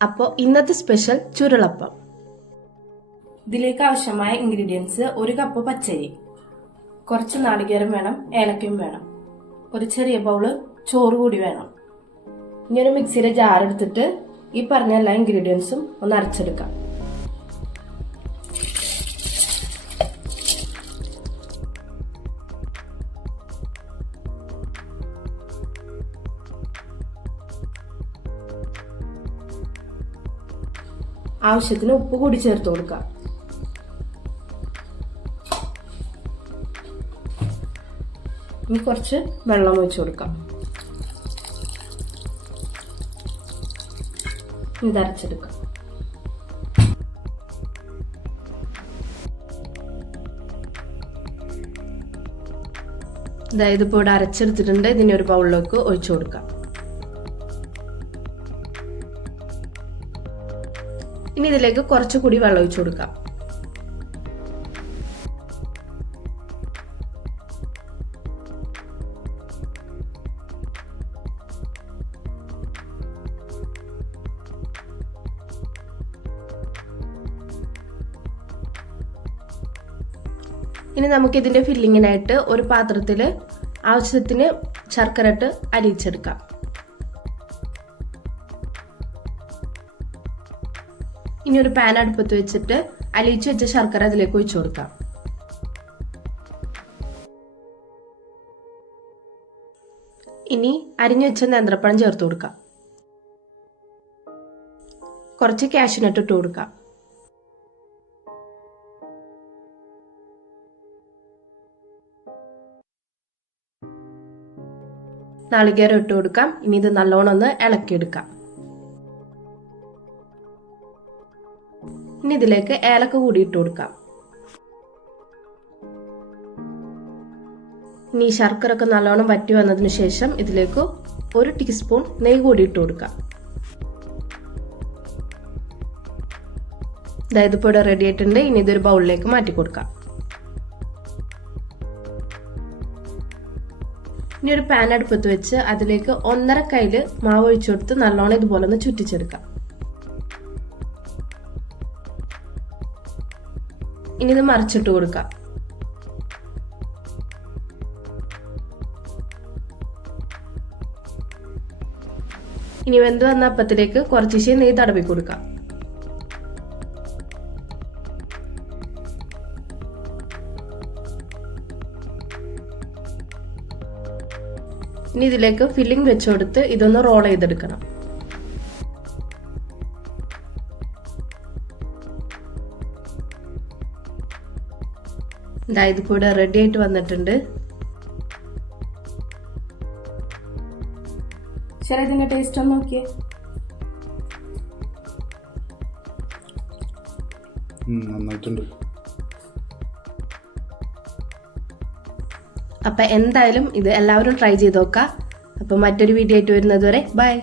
അപ്പോൾ ഇന്നത്തെ സ്പെഷ്യൽ ചുരുളപ്പം. ഇതിലേക്ക് ആവശ്യമായ ഇൻഗ്രീഡിയൻസ്: 1 കപ്പ് പച്ചരി, കുറച്ച് നാളികേരം വേണം, ഏലക്കയും വേണം, ഒരു ചെറിയ ബൗള് ചോറ് കൂടി വേണം. ഇനി ഒരു മിക്സിയിലെ ജാർ എടുത്തിട്ട് ഈ പറഞ്ഞ എല്ലാ ഇൻഗ്രീഡിയൻസും ഒന്ന് അരച്ചെടുക്കാം. ആവശ്യത്തിന് ഉപ്പ് കൂടി ചേർത്ത് കൊടുക്കാം. ഇനി കുറച്ച് വെള്ളം ഒഴിച്ചു കൊടുക്കാം. ഇത് അരച്ചെടുക്കാം. അതായത് ഇപ്പോൾ ഇവിടെ അരച്ചെടുത്തിട്ടുണ്ട്. ഇതിനെ ഒരു ബൗളിലേക്ക് ഒഴിച്ചു കൊടുക്കാം. ഇനി ഇതിലേക്ക് കുറച്ചുകൂടി വെള്ളം ഒഴിച്ചു കൊടുക്കാം. ഇനി നമുക്ക് ഇതിന്റെ ഫില്ലിങ്ങിനായിട്ട് ഒരു പാത്രത്തിൽ ആവശ്യത്തിന് ശർക്കര ഇട്ട് അലിയിച്ചെടുക്കാം. ഇനി ഒരു പാൻ അടുപ്പത്ത് വെച്ചിട്ട് അലിയിച്ചു വെച്ച ശർക്കര അതിലേക്ക് ഒഴിച്ചു കൊടുക്കാം. ഇനി അരിഞ്ഞു വെച്ച നേന്ത്രപ്പഴം ചേർത്ത് കൊടുക്കാം. കുറച്ച് കാഷ്യൂനട്ട് ഇട്ട് കൊടുക്കാം. നാളികേരം ഇട്ട് കൊടുക്കാം. ഇനി ഇത് നല്ലോണം ഒന്ന് ഇളക്കിയെടുക്കാം. ഇനി ഇതിലേക്ക് ഏലക്ക കൂടി ഇട്ട് കൊടുക്കാം. ഇനി ശർക്കര ഒക്കെ നല്ലോണം വറ്റി വന്നതിന് ശേഷം ഇതിലേക്ക് 1 ടീസ്പൂൺ നെയ്യ് കൂടി ഇട്ട് കൊടുക്കാം. അതായത് ഇപ്പോൾ ഇവിടെ റെഡി ആയിട്ടുണ്ട്. ഇനി ഇതൊരു ബൗളിലേക്ക് മാറ്റി കൊടുക്കാം. ഇനി ഒരു പാൻ അടുപ്പത്ത് വെച്ച് അതിലേക്ക് 1.5 കയ്യില് മാവ് ഒഴിച്ചു കൊടുത്ത് നല്ലോണം ഇതുപോലെ ഒന്ന് ചുറ്റിച്ചെടുക്കാം. ഇനി ഇത് മറിച്ചിട്ട് കൊടുക്കാം. ഇനി വെന്ത് വന്ന അപ്പത്തിലേക്ക് കുറച്ച് നെയ്യ് തടവി കൊടുക്കാം. ഇനി ഇതിലേക്ക് ഫില്ലിംഗ് വെച്ചു കൊടുത്ത് ഇതൊന്ന് റോൾ ചെയ്തെടുക്കണം. ഇത് കൂടെ റെഡി ആയിട്ട് വന്നിട്ടുണ്ട്. ശരി, ഇതിന്റെ ടേസ്റ്റ് ഒന്ന് നോക്കിയേ. നന്നായിട്ടുണ്ട്. അപ്പൊ എന്തായാലും ഇത് എല്ലാവരും ട്രൈ ചെയ്ത് നോക്കാം. അപ്പൊ മറ്റൊരു വീഡിയോ ആയിട്ട് വരുന്നത് വരെ ബൈ.